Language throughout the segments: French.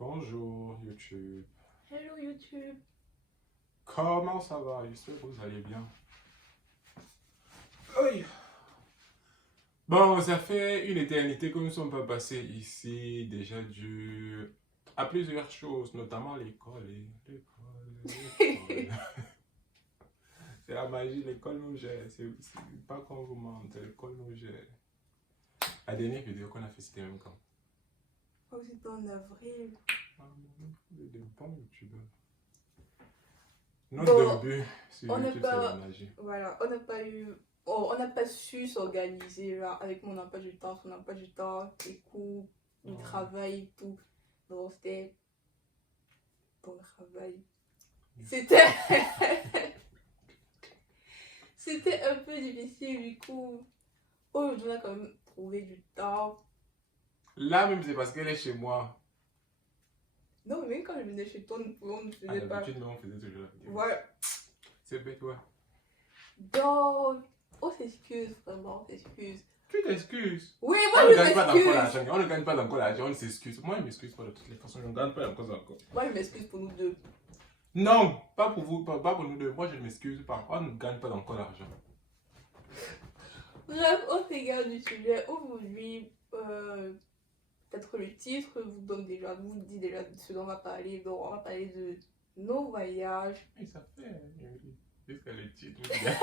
Bonjour YouTube. Hello YouTube. Comment ça va? J'espère que vous allez bien. Oui. Bon, ça fait une éternité que nous ne sommes pas passés ici, déjà dû à plusieurs choses, notamment l'école. L'école. C'est la magie, l'école nous gère. C'est pas qu'on vous mente, l'école nous gère. La dernière vidéo qu'on a fait, c'était même quand? Oh, c'était en avril. Ah, des bons youtubeurs. Notre Bon, début sur on n'a YouTube, c'est pas- la magie. Voilà, on n'a pas su s'organiser là, avec mon emploi du temps, son emploi du temps, les cours, le Ouais. travail et tout. Donc c'était pour le travail. C'était c'était un peu difficile du coup. Aujourd'hui, on a quand même trouvé du temps. Là même, c'est parce qu'elle est chez moi. Non, mais même quand je venais chez toi, on ne À faisait pas. l'habitude, non, on faisait toujours la vidéo. Voilà. C'est bête, ouais. Donc, on s'excuse vraiment, on s'excuse. Tu t'excuses. Oui, On moi ne je gagne pas d'encore m'excuse. l'argent. On ne gagne pas d'encore l'argent, on s'excuse. Moi, je m'excuse pas de toutes les façons. Je ne gagne pas d'encore encore. Moi je m'excuse pour nous deux. Non, pas pour vous, pas pour nous deux. Moi, je ne m'excuse pas. On ne gagne pas d'encore l'argent. Bref, on s'égare du sujet. Aujourd'hui, peut-être le titre vous dit déjà de ce dont on va parler. Donc, on va parler de nos voyages. Et ça fait. Jusqu'à le titre. Il y a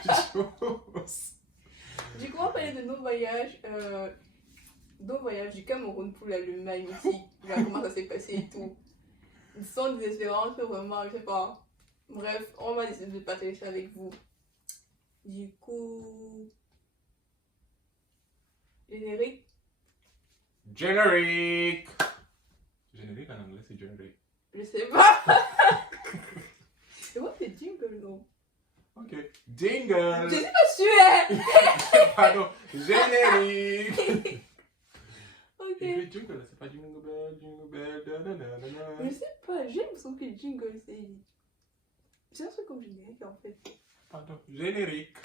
quelque chose. Du coup, on va parler de nos voyages du Cameroun pour l'Allemagne aussi. Voilà, comment ça s'est passé et tout. Ce sont des expériences vraiment, je sais pas. Bref, on va essayer de partager ça avec vous. Du coup, générique. Générique. Générique en anglais, c'est générique. Je sais pas. C'est moi, c'est jingle, non? Ok. Jingle. Je suis pas sûre. Pardon. Générique. Ok. Et puis jingle, c'est pas jingle bell, da, da, da, da, da. Je sais pas, j'ai l'impression que jingle, c'est un truc comme générique en fait. Pardon. Générique.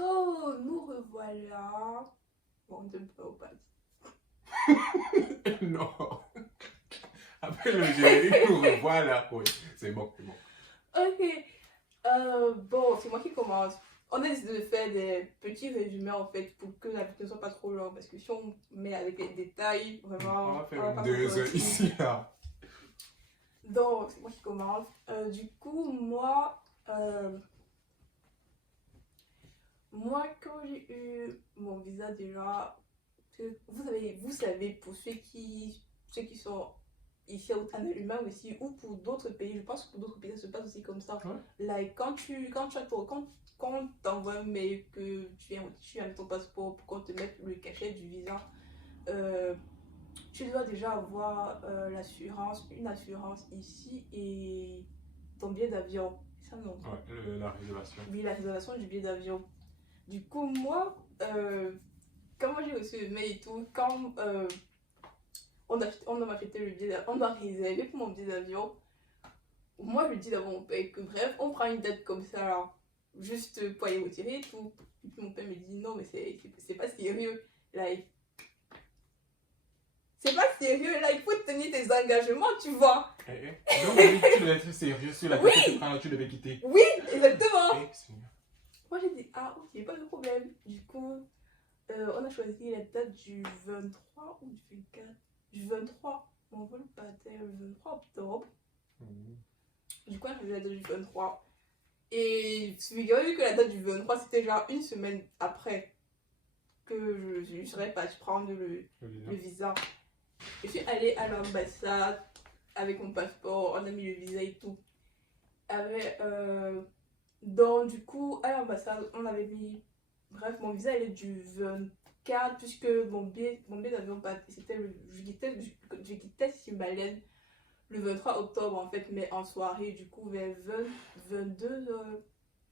Oh, nous revoilà. Bon, on ne peut pas. Non. Après le générique, nous revoilà. Oui, c'est bon, c'est bon. Ok. Bon, c'est moi qui commence. On a décidé de faire des petits résumés en fait pour que la vidéo ne soit pas trop longue parce que si on met avec les détails, vraiment. On va va faire pas 2 s'en heures sortir. ici, là. Donc, c'est moi qui commence. Du coup, moi, quand j'ai eu mon visa déjà, vous savez, pour ceux qui sont ici en Allemagne aussi, ou pour d'autres pays, je pense que pour d'autres pays, ça se passe aussi comme ça. Ouais. Like, quand t'envoies un mail que tu as ton passeport pour qu'on te mette le cachet du visa, tu dois déjà avoir une assurance ici et ton billet d'avion. Ça, non? Ouais, la réservation. Oui, la réservation du billet d'avion. Du coup, moi, quand moi j'ai reçu le mail et tout, quand on doit acheter le billet d'avion, on doit réserver pour mon billet d'avion, moi je dis d'abord mon père que bref, on prend une date comme ça, là, juste pour aller retirer et tout. Et puis mon père me dit non, mais c'est pas sérieux. Like, c'est pas sérieux, là, il faut tenir tes engagements, tu vois. Donc, tu devais être sérieux sur la Oui. date que tu devais quitter. Oui, exactement. Seigneur. Moi j'ai dit ah ok, pas de problème. Du coup, on a choisi la date du 23 ou du 24. Du 23. Mon vol partait le 23 octobre. Du coup, on a choisi la date du 23. Et figurez-vous que la date du 23, c'était genre une semaine après que je serais partie prendre le visa. Je suis allée à l'ambassade avec mon passeport, on a mis le visa et tout. Donc, du coup, à l'ambassade, on avait mis. Bref, mon visa elle est du 24, puisque mon billet d'avion, c'était je quittais Simbalène le 23 octobre en fait, mais en soirée, du coup, vers 22h,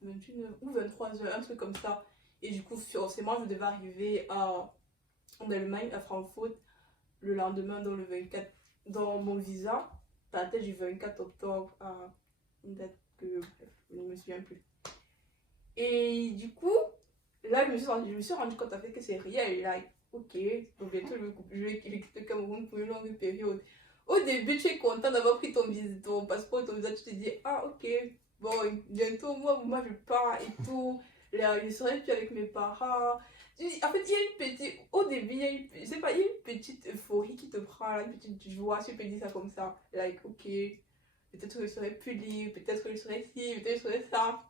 21h ou 23h, un truc comme ça. Et du coup, forcément, je devais arriver en Allemagne, à Francfort, le lendemain, dans le 24, dans mon visa. partait du 24 octobre à une date que bref, je ne me souviens plus. Et du coup, là, je me suis rendu compte en fait que c'est réel. Là, ok, donc bientôt je vais quitter le Cameroun pour une longue période. Au début, tu es content d'avoir pris ton passeport, ton visa, tu te dis, ah ok, bon, bientôt moi je pars et tout. Là, je serai plus avec mes parents. En fait, il y a une petite, au début, il y a une, je sais pas, il y a une petite euphorie qui te prend, là, une petite joie, si je peux dire ça comme ça. Like, ok, peut-être que je serai plus libre, peut-être que je serai ci, peut-être que je serai ça.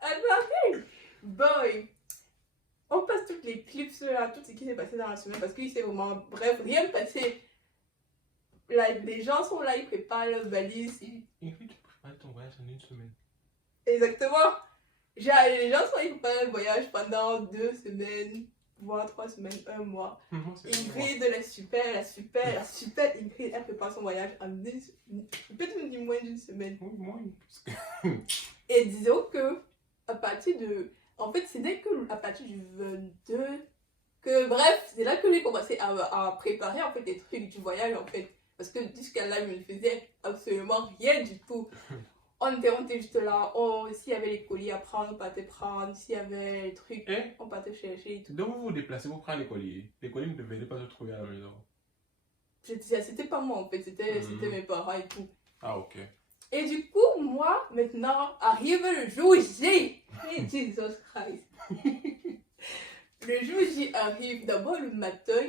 Alors, boy, on passe toutes les clips là, tout ce qui s'est passé dans la semaine parce qu'il s'est vraiment, bref, rien de passé. Là, les gens sont là, ils préparent leurs valises. Et puis tu prépares ton voyage en une semaine. Exactement. Genre, les gens sont, ils préparent le voyage pendant 2 semaines, voire 3 semaines, 1 mois. Ingrid, la super Ingrid, elle prépare son voyage en peut-être même moins d'une semaine. Oui, moins. Et disons que, à partir de. En fait, c'est dès que, à partir du 22, que bref, c'est là que j'ai commencé à préparer en fait les trucs du voyage en fait. Parce que jusqu'à là, je ne faisais absolument rien du tout. On était juste là, s'il y avait les colis à prendre, on partait prendre, s'il y avait les trucs, on partait chercher et tout. Donc vous vous déplacez, vous prenez les colis. Les colis ne devaient pas se trouver à la maison. C'était pas moi en fait, c'était mes parents et tout. Ah ok. Et du coup, moi, maintenant, arrive le jour J. Jesus Christ. Le jour J arrive d'abord le matin.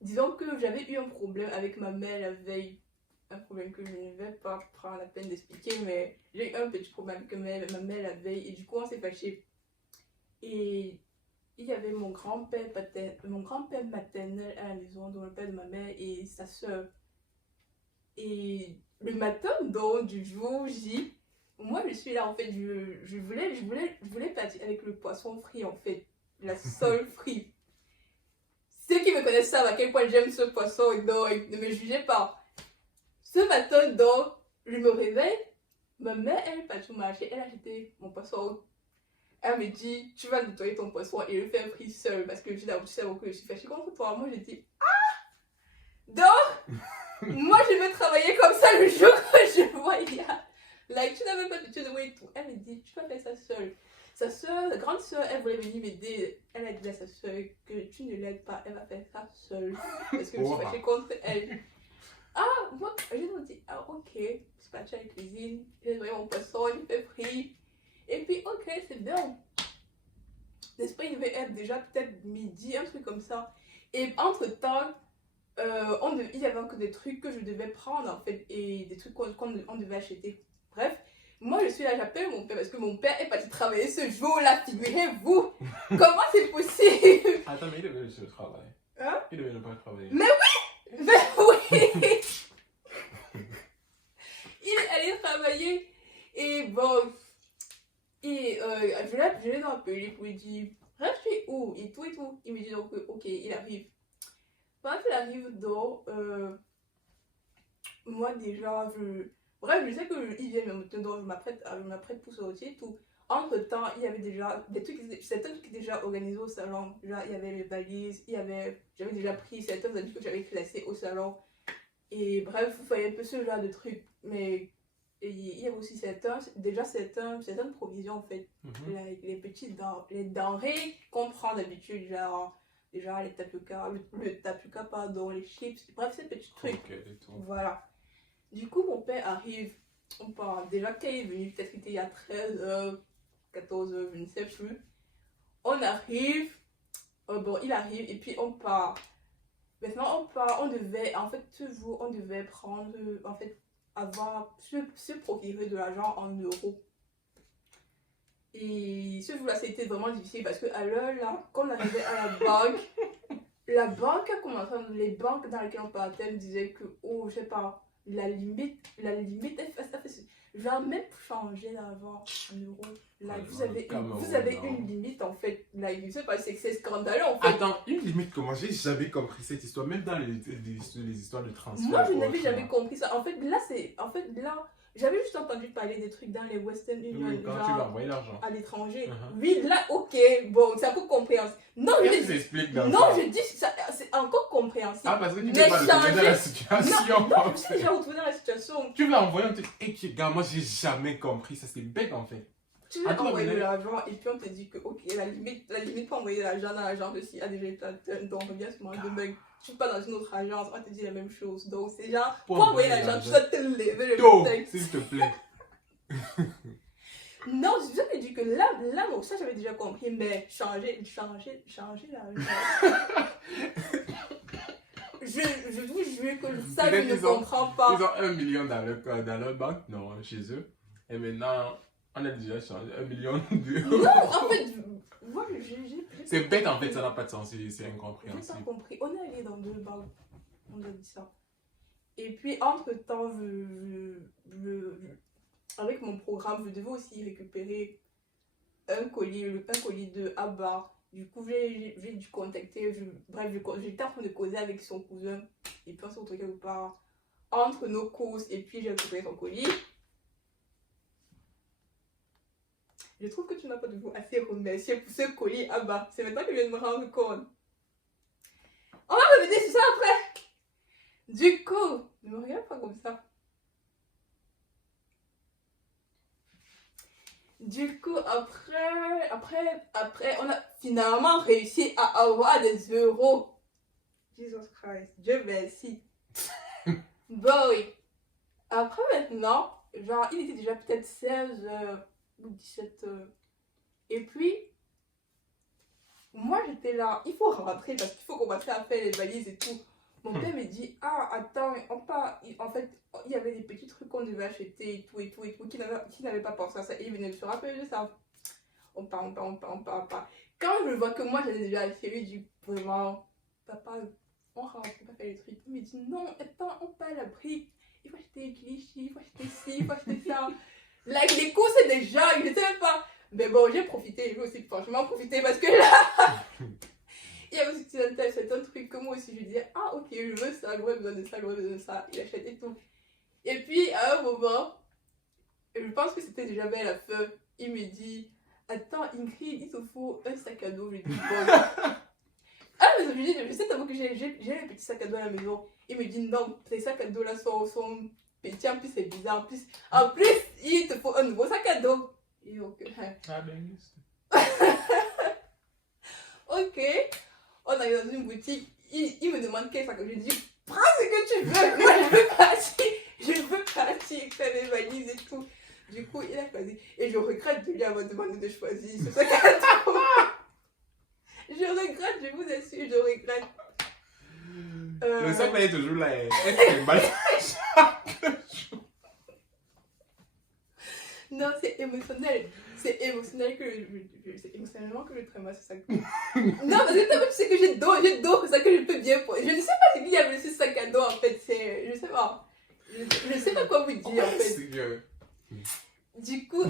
Disons que j'avais eu un problème avec ma mère la veille. Un problème que je ne vais pas prendre la peine d'expliquer, mais j'ai eu un petit problème avec ma mère la veille. Et du coup, on s'est fâchés. Et il y avait mon grand-père maternel à la maison, donc le père de ma mère et sa soeur. Et le matin donc, du jour J, moi je suis là en fait, je voulais partir avec le poisson frit en fait, la sole frite. Ceux qui me connaissent savent à quel point j'aime ce poisson, donc ne me jugez pas. Ce matin donc, je me réveille, ma mère elle est partie au marché, elle a acheté mon poisson. Elle me dit, tu vas nettoyer ton poisson et le faire frit seul parce que tu sais que je suis fâchée contre toi. Moi je dis, ah! Donc moi, je vais travailler comme ça le jour que je vois il y a. Like, tu n'avais pas de tuer de moi et tout. Elle me dit, tu vas faire ça seule. Sa soeur, la grande soeur, elle voulait venir m'aider. Elle a dit à sa soeur que tu ne l'aides pas, elle va faire ça seule. Parce que je suis fâchée contre elle. Ah, moi, je me dis, ah, ok. Je suis partie à la cuisine, j'ai nettoyé mon poisson, il fait frit. Et puis, ok, c'est bien. N'est-ce pas, il devait être déjà peut-être midi, un truc comme ça. Et entre-temps, il y avait encore des trucs que je devais prendre en fait et des trucs qu'on devait acheter. Bref, moi je suis là, j'appelle mon père parce que mon père est parti travailler ce jour-là, figurez-vous. Comment c'est possible? Attends, mais il devait le travail. Hein? Il devait ne pas travailler. Mais oui! Mais oui! Il est allé travailler et bon, et je l'ai appelé pour lui dire, bref, tu es où? Et tout et tout. Il me dit donc, ok, il arrive. Quand il arrive donc, moi déjà, bref, je sais qu'il vient maintenant, donc je m'apprête pour sortir et tout. Entre temps, il y avait déjà certains trucs déjà organisés au salon. Genre, il y avait les valises, j'avais déjà pris certains habits que j'avais classés au salon. Et bref, vous voyez un peu ce genre de trucs. Mais il y avait aussi certaines provisions en fait. Les denrées qu'on prend d'habitude, genre. Déjà les tapioca, le tapioca pardon, les chips, bref ces petits trucs. Okay, voilà. Du coup mon père arrive, on part, déjà quand il est venu, peut-être qu'il était il y a 13h, 14h, je ne sais plus. On arrive, bon il arrive et puis on part. Maintenant on part, on devait prendre, en fait, se procurer de l'argent en euros. Et ce jour-là, c'était vraiment difficile parce qu'à l'heure là, quand on arrivait à la banque a commencé, les banques dans lesquelles on partait me disaient que, oh, je sais pas, la limite, je vais même changer d'argent en euros. Là, vous avez une limite en fait. Là, je sais pas, c'est scandaleux en fait. Attends, une limite comment? J'ai jamais compris cette histoire, même dans les histoires de transfert. Moi, je n'avais jamais compris ça. En fait, là, J'avais juste entendu parler des trucs dans les Western Union, Oui, quand tu vas envoyer l'argent. à l'étranger. Uh-huh. Oui, là, ok, bon, c'est un peu compréhensible. Non, Qu'est-ce que tu expliques dans non, ça? je dis ça, c'est encore compréhensible. Ah, parce que tu ne Mais veux pas le retrouver dans la non, situation. non, je suis déjà retrouvée dans la situation. Tu vas envoyer un truc. Et gars, moi, j'ai jamais compris. Ça, c'est bête, en fait. Tu veux Ah, toi, envoyer de mais- l'argent et puis on te dit que, ok, la limite pour envoyer de l'argent dans l'agence aussi a déjà été atteinte, donc reviens sur moi demain. Tu vas dans une autre agence, on te dit la même chose. Donc c'est genre, pour envoyer l'argent, tu dois te lever le Tôt, matin. s'il te plaît. Non, je vous avais dit que là, bon, ça j'avais déjà compris, mais changer l'argent. Je vous jure que ça, je Peut-être ne ils ont- comprends pas. Ils ont 1 million dans leur banque, non, chez eux. Et maintenant, on a déjà changé 1 million d'euros. Non, en fait, moi, C'est bête, en fait, ça n'a pas de sens. C'est j'ai pas incompréhensible. compris. On est allé dans 2 banques, on a dit ça. Et puis, entre-temps, avec mon programme, je devais aussi récupérer un colis de Abba. Du coup, j'ai dû contacter, bref, j'étais en train de causer avec son cousin. Et puis, on s'est retrouvés quelque part entre nos courses. Et puis, j'ai récupéré son colis. Je trouve que tu n'as pas de vous assez remercier pour ce colis Abba. C'est maintenant que je viens de me rendre compte. On va revenir sur ça après. Du coup, ne me regarde pas comme ça. Du coup, après, on a finalement réussi à avoir des euros. Jesus Christ, Dieu merci. Bon, oui. Après, maintenant, genre, il était déjà peut-être 16h ou 17h. Et puis, moi, j'étais là, il faut rentrer parce qu'il faut commencer à faire les valises et tout. Mon père me dit, ah, attends, en fait, il y avait des petits trucs qu'on devait acheter et tout, qui n'avait pas pensé à ça. Et il venait de se rappeler de ça. On part. Quand je vois que moi, j'avais déjà acheté, du vraiment, papa, on rentre, on va faire les trucs. Il me dit, non, attends, on paye le prix. Il faut acheter des clichés, il faut acheter ci, il faut acheter ça. Like, les courses, c'est déjà, je ne sais même pas. Mais bon, j'ai profité, j'ai aussi franchement profité parce que là, il y a aussi un truc que moi aussi je disais, ah ok, je veux ça, j'aurais besoin de ça, il achète et tout. Et puis à un moment, je pense que c'était déjà vers la fin, il me dit, attends Ingrid, il te faut un sac à dos. Je dis, bon. Ah, mais je lui dis, je sais d'abord que j'ai un petit sac à dos à la maison. Il me dit, non, ces sacs à dos là sont petits, en plus c'est bizarre, en plus, il te faut un nouveau sac à dos. Et donc, Ah, ben, ok, on arrive dans une boutique, il me demande quel sac. Je lui dis, prends ce que tu veux, moi je veux partir, faire mes valises et tout. Du coup, il a choisi. Et je regrette de lui avoir demandé de choisir ce sac à dos. Je regrette, je vous assure, je regrette. Le sac là est toujours là. Elle mal. Non, c'est émotionnel. C'est émotionnellement que je traîne ce sac. Non, parce que tu sais que j'ai d'autres sacs que je peux bien porter. Je ne sais pas ce qu'il y a ce sac à dos en fait. Je sais pas. Je sais pas quoi vous dire en fait. Du coup,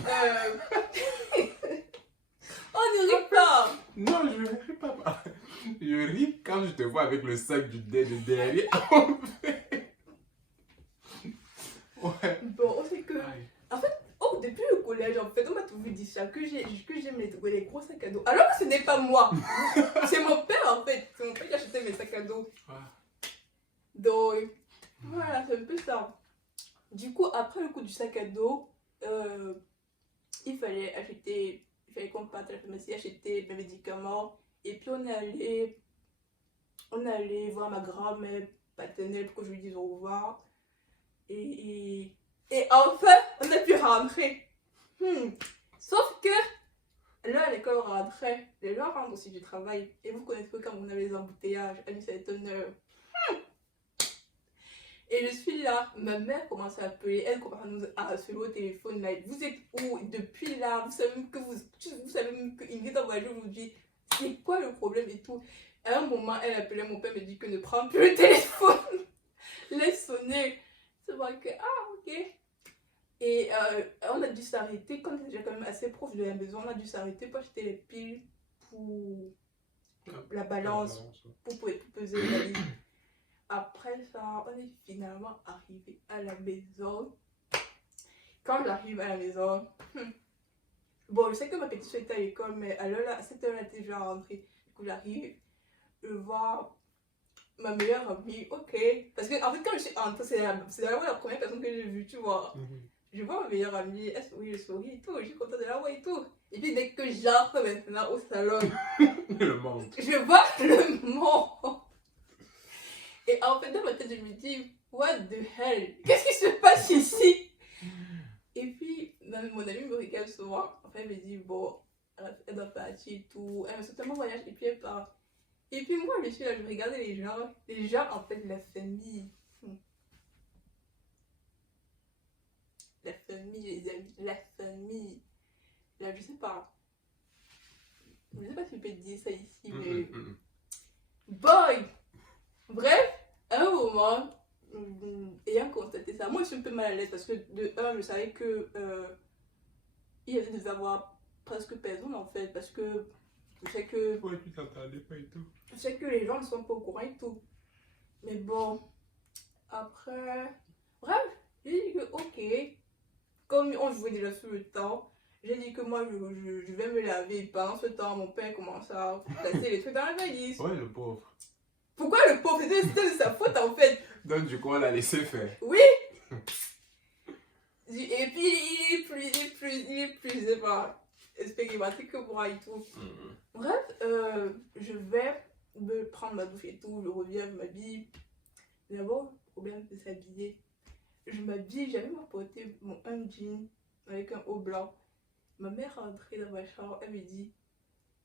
on ne rit pas. Non, je ne ris pas. Je ris quand je te vois avec le sac de derrière. Ouais. Bon, on sait que. En fait, depuis le collège, en fait, on m'a toujours dit ça, que j'aime les gros sacs à dos. Alors que ce n'est pas moi. C'est mon père en fait. C'est mon père qui achetait mes sacs à dos. Donc, voilà, c'est un peu ça. Du coup, après le coup du sac à dos, il fallait qu'on parte à la pharmacie acheter mes médicaments. Et puis on est allé voir ma grand-mère paternelle pour que je lui dise au revoir. Et enfin, on a pu rentrer. Sauf que là, à l'école rentrait, les gens rentrent aussi du travail. Et vous connaissez que quand on a les embouteillages à une certaine heure. Et je suis là, ma mère commence à appeler, elle commence à nous harceler au téléphone. Là, vous êtes où depuis là? Vous savez même que Ingrid a voyagé aujourd'hui. C'est quoi le problème et tout? À un moment, elle appelait, mon père me dit que ne prends plus le téléphone. Laisse sonner. C'est vrai que, ah ok. Et on a dû s'arrêter, quand on était déjà quand même assez proche de la maison, on a dû s'arrêter pour acheter les piles pour la balance, pour peser la ligne. Après ça, on est finalement arrivé à la maison. quand j'arrive à la maison, bon, je sais que ma petite soeur était à l'école, mais à cette heure-là, elle était déjà rentrée. Du coup, j'arrive, je vois ma meilleure amie, ok. Parce que, en fait, quand je suis entrée, c'est la première personne que j'ai vue, tu vois. Je vois ma meilleure amie, elle sourit, je souris et tout, je suis contente de la voir et tout. Et puis, dès que j'entre maintenant au salon, Le monde. je vois le monde. Et en fait, dans ma tête, je me dis, what the hell? Qu'est-ce qui se passe ici? Et puis, mon amie me regarde souvent. Enfin, elle me dit, bon, elle doit partir et tout. Elle me souhaite tellement voyage et puis elle part. Et puis moi, je suis là, je regardais les gens. Les gens, en fait, la famille. La famille, les amis, la famille. Là, je sais pas. Je sais pas si je peux dire ça ici, mais. Boy! Bref, à un moment, ayant constaté ça, moi je suis un peu mal à l'aise parce que de un, je savais que il y avait des avoir presque personne en fait, parce que je sais que. Ouais, tu t'entendais pas et tout. Je sais que les gens ne sont pas au courant et tout. Mais bon, après. Bref, j'ai dit que ok, comme on jouait déjà sur le temps, j'ai dit que moi je vais me laver. Pendant ce temps, mon père commence à placer les trucs dans la valise. Ouais, le pauvre. Pourquoi le pauvre? C'était de sa faute en fait. Donc, du coup, on l'a laissé faire. Oui. Et puis il est plus, je sais pas, expérimenté que moi et tout. Bref, je vais me prendre ma douche et tout, je reviens, je m'habille. D'abord, problème de s'habiller. Je m'habille, j'avais m'apporté un jean avec un haut blanc. Ma mère est rentrée dans ma chambre, elle me dit,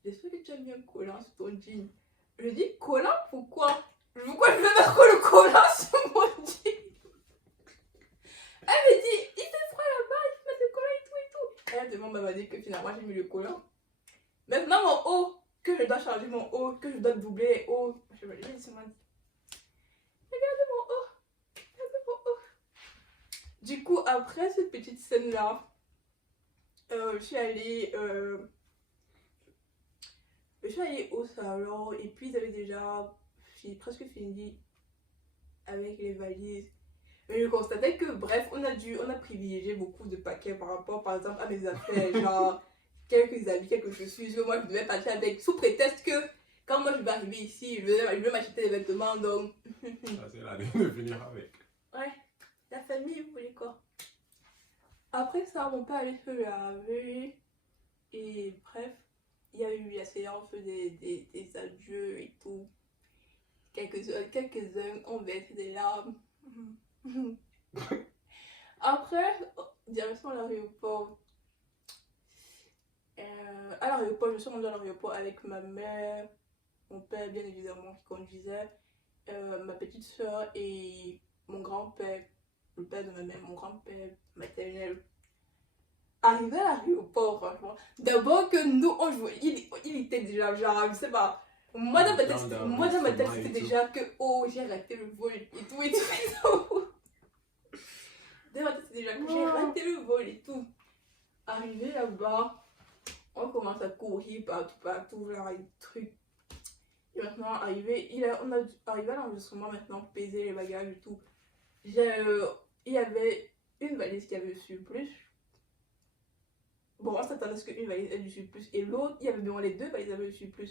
j'espère que tu as mis un collant sur ton jean. Je dis, collant? Pourquoi je vais mettre le collant sur mon jean? Elle me dit, il fait froid là-bas, il faut mettre le collant et tout et tout. Elle demande m'a dit que finalement j'ai mis le collant. Maintenant mon haut, que je dois changer mon haut, que je dois doubler les hauts. Je me dis, regardez mon haut, regardez mon haut. Du coup, après cette petite scène-là, je suis allée au salon et puis ils avaient déjà presque fini avec les valises. Mais je constatais que, bref, on a privilégié beaucoup de paquets par rapport, par exemple, à mes affaires, genre quelques habits, quelques chaussures que moi je devais partir avec, sous prétexte que quand moi je vais arriver ici, je vais m'acheter des vêtements, donc. Ça, c'est la de venir avec. Ouais, la famille, vous voulez quoi? Après ça, mon père allait se laver, et bref, il y a eu la séance des adieux et tout. Quelques-uns ont versé des larmes. Après, direction l'aéroport. À l'aéroport, je suis rendue à l'aéroport avec ma mère, mon père bien évidemment qui conduisait, ma petite soeur et mon grand-père, le père de ma mère, mon grand-père maternel. Arrivé à l'aéroport, franchement, d'abord que nous on jouait, il était déjà genre, je sais pas. Moi dans ma tête c'était déjà que oh j'ai raté le vol et tout et tout. Dans ma tête c'était déjà que j'ai raté le vol et tout. Arrivé là-bas, on commence à courir partout, genre des trucs. Et maintenant on a arrivé à l'enregistrement maintenant, peser les bagages et tout. Il y avait une valise qui avait le surplus. Bon, on s'attendait à ce qu'une valise ait du surplus et l'autre, il y avait bien les deux valises avaient le surplus.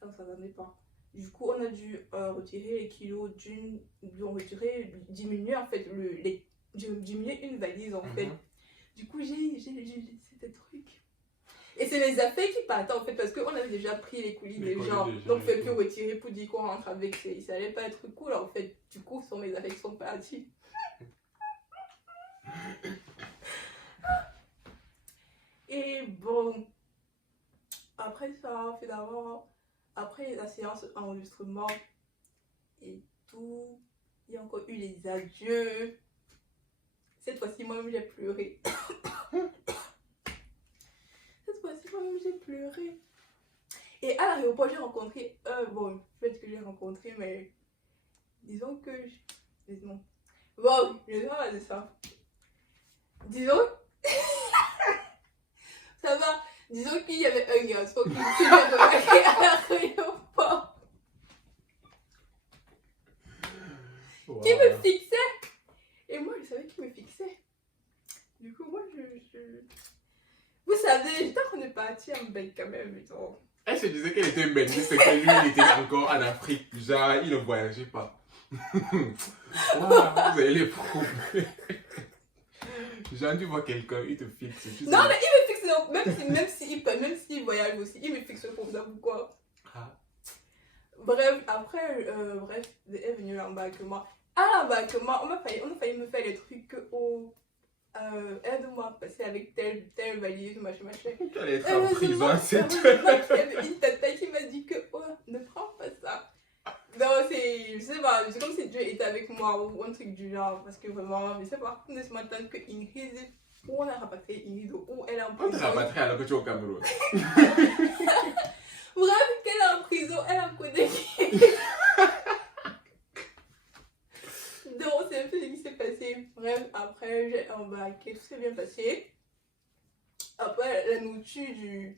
Ça, on ne s'attendait pas. Du coup, on a dû retirer les kilos diminuer en fait, diminuer une valise en fait. Du coup, j'ai laissé des trucs. Et c'est les affaires qui partaient en fait, parce qu'on avait déjà pris les colis des gens. Donc, il ne fallait plus retirer pour dire qu'on rentre avec. Ça allait pas être cool en fait. Du coup, ce sont mes affaires qui sont parties. Et bon, après ça, finalement, après la séance enregistrement et tout, il y a encore eu les adieux. Cette fois-ci, moi-même, j'ai pleuré. Cette fois-ci, moi-même, j'ai pleuré. Et à l'aéroport, j'ai rencontré bon, je vais dire que j'ai rencontré, mais disons que. Bon, je ne vais pas dire ça. Disons. Ça va. Disons qu'il y avait un garçon qui m'a remarqué à l'aéroport. Wow. Qui me fixait. Et moi, je savais qu'il me fixait. Du coup, moi, Vous savez, j'étais en train de partir en bête quand même, et tout. Elle se disait qu'elle était belle, c'est que lui, il était encore en Afrique. Genre, il ne voyageait pas. Voilà, vous avez les problèmes. Genre, tu vois quelqu'un, il te fixe. Tu sais. Non, mais il me fixe, même s'il voyage aussi, il me fixe comme ça, pourquoi? Ah. Bref, après, elle est venue à l'embarquement. À l'embarquement, on a failli me faire les trucs au... aide-moi à passer avec telle valise, machin. Tu allais être en prison à cette heure. Il y avait une tata qui m'a dit que, oh, ne prends pas ça. Non, je sais pas, c'est comme si Dieu était avec moi ou un truc du genre, parce que vraiment, je sais pas, on est ce matin que Ingrid, où on a rapatrié Ingrid, où elle est en prison. On te rapatrié alors que tu es au Cameroun. Bref, qu'elle est en prison, elle est en Côte Donc, c'est un peu ce qui s'est passé. Bref, après, j'ai embarqué, tout s'est bien passé. Après, la nourriture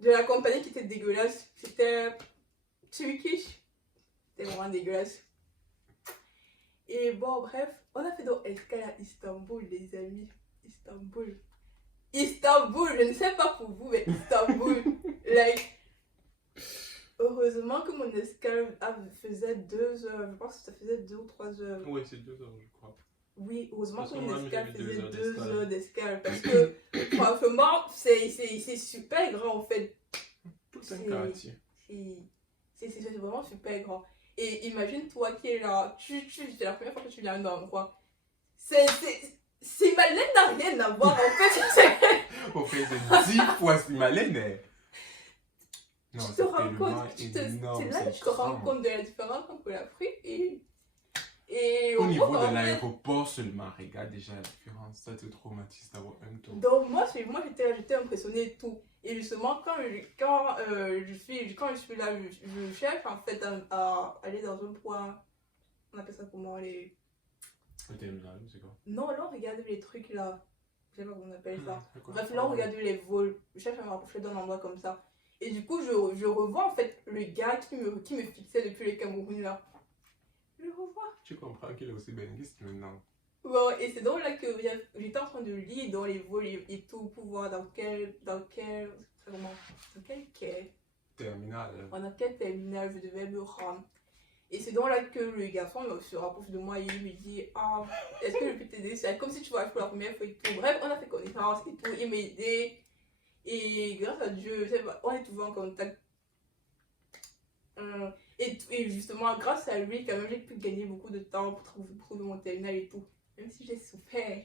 de la compagnie qui était dégueulasse, c'était Turkish. C'était vraiment dégueulasse. Et bon, bref, on a fait donc escale à Istanbul, les amis. Istanbul, je ne sais pas pour vous, mais Istanbul. Like, heureusement que mon escale faisait 2 heures. Je pense que ça faisait 2 ou 3 heures. Oui, c'est 2 heures, je crois. Oui, heureusement que mon moi, escale j'avais faisait 2 2 heures heures d'escale. Parce que, franchement, c'est super grand en fait. Tout un quartier. C'est vraiment super grand. Et imagine toi qui es là, c'est la première fois que tu viens dans l'endroit. Simalène n'a rien à voir en fait. Au fait, c'est 10 fois Simalène. Non, tu te rends compte, énorme, c'est là que tu te rends compte de la différence entre l'Afrique et au niveau de l'aéroport seulement, regarde déjà la différence. Ça te traumatise d'avoir un tour. Donc moi j'étais impressionnée et tout. Et justement quand je suis là, je cherche en fait à aller dans un point, on appelle ça comment les... Le terminal, c'est quoi? Non, là on regarde les trucs là, je sais pas comment on appelle ça. Bref, là on regarde les vols, je cherche à me rapprocher d'un endroit comme ça. Et du coup je revois en fait le gars qui me fixait depuis le Cameroun là. Je le revois. Tu comprends qu'il est aussi benguiste maintenant. Bon, et c'est donc là que j'étais en train de lire dans les vols et tout pour voir dans quel Terminal. Dans quel terminal je devais me rendre. Et c'est donc là que le garçon se rapproche de moi et il me dit ah, est-ce que je peux t'aider? C'est comme si tu vois pour la première fois et tout. Bref, on a fait connaissance et tout, il m'a aidé. Et grâce à Dieu, on est toujours en contact. Et justement, grâce à lui, quand même, j'ai pu gagner beaucoup de temps pour trouver mon terminal et tout. Même si j'ai souffert.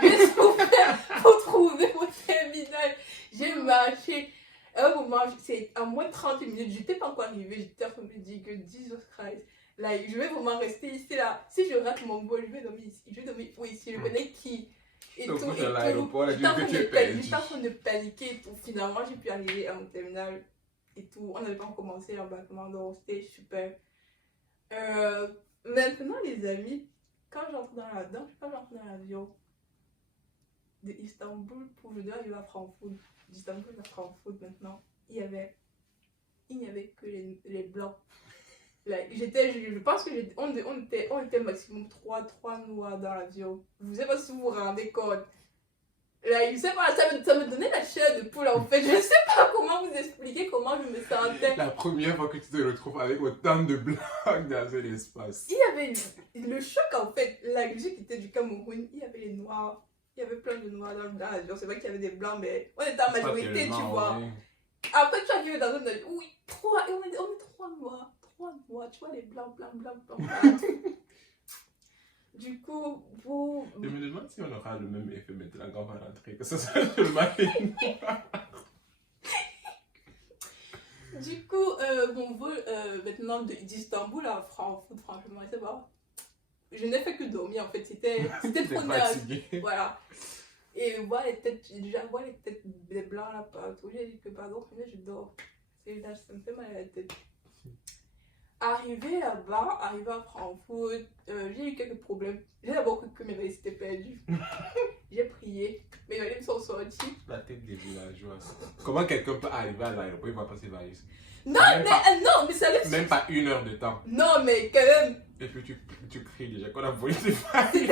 J'ai souffert pour trouver mon terminal. J'ai marché. À un moment, c'est à moins de 30 minutes. Je n'étais pas encore arrivée. J'étais en train de me dire que Jesus Christ. Là, je vais vraiment rester ici là. Si je rate mon vol, je vais dormir ici. Je vais dormir où ici? Je connais qui? Et donc, tout. J'étais en train de paniquer et tout. Finalement, j'ai pu arriver à mon terminal et tout. On n'avait pas commencé l'embarquement, donc c'était super. Maintenant, les amis, quand j'entre dans l'avion de Istanbul pour je dois arriver à Francfort, d'Istanbul à Francfort maintenant, il n'y avait que les blancs. Là, je pense que on était maximum 3 noirs dans l'avion. Je ne sais pas si vous vous rendez compte. Là, je sais pas, ça me donnait la chair de poule en fait. Je sais pas comment vous expliquer comment je me sentais. La première fois que tu te retrouves avec autant de blancs dans l'espace. Il y avait le choc en fait. La musique qui était du Cameroun, il y avait les noirs. Il y avait plein de noirs dans l'avion. C'est vrai qu'il y avait des blancs, mais on était en majorité, tu vois. Ouais. Après, tu arrives dans un avion, oui, on est 3 noirs. 3 noirs, tu vois, les blancs. Du coup, je me demande si on aura le même effet maintenant quand on va rentrer, que ce soit seulement les noirs. Du coup, mon vol maintenant d'Istanbul à Francfort, franchement, c'est pas. Je n'ai fait que dormir en fait, c'était trop nerveux. Voilà. Et voir les têtes des blancs là partout. J'ai dit que pardon, mais je dors. Ça me fait mal à la tête. Arrivé là-bas, arrivé à Francfort, j'ai eu quelques problèmes. J'ai d'abord cru que mes valises étaient perdues. J'ai prié, mes valises sont sorties. La tête des villageois. Comment quelqu'un peut arriver à l'aéroport, il va passer valise? Non, non, mais ça laisse. Même pas 1 heure de temps. Non, mais quand même. Et puis tu cries déjà qu'on a volé tes valises.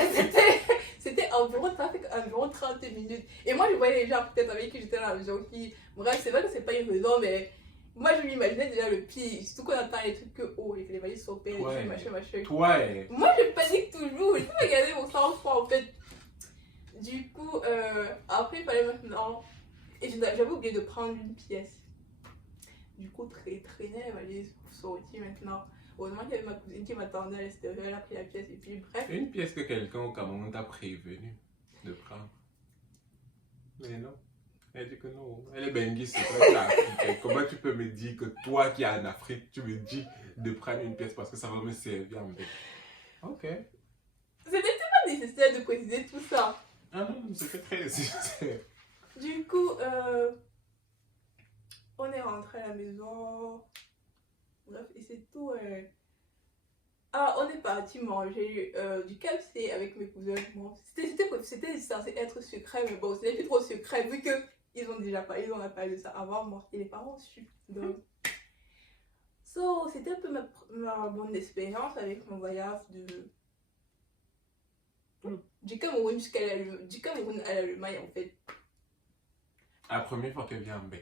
C'était environ 30 minutes. Et moi, je voyais les gens peut-être avec qui j'étais dans l'avion qui. Bref, c'est vrai que c'est pas une raison, mais moi, je m'imaginais déjà le pire. Surtout qu'on attend les trucs que, oh, les valises sont perdues, Ouais. machin. Toi, Moi, je panique toujours. Je peux regarder mon sang-froid en fait. Du coup, après, il fallait maintenant. Et j'avais oublié de prendre une pièce. Du coup, traîner les valises pour sortir maintenant. Heureusement qu'il y avait ma cousine qui m'attendait à l'extérieur, elle a pris la pièce et puis bref. une pièce que quelqu'un au Cameroun t'a prévenu de prendre. Mais non. Elle dit que non. Elle est benguise, c'est pas que africaine. Comment tu peux me dire que toi qui es en Afrique, tu me dis de prendre une pièce parce que ça va me servir en fait. Ok. C'était pas nécessaire de préciser tout ça. Ah non, c'était très nécessaire. Du coup, on est rentré à la maison. Bref, et c'est tout. Ah, on est parti manger du KFC avec mes cousins. Bon, c'était censé être secret, mais bon, c'était plus trop secret vu que ils ont parlé de ça avant moi et les parents ont su. Donc, c'était un peu ma bonne expérience avec mon voyage du Cameroun à l'Allemagne en fait. La première fois qu'elle vient en bain.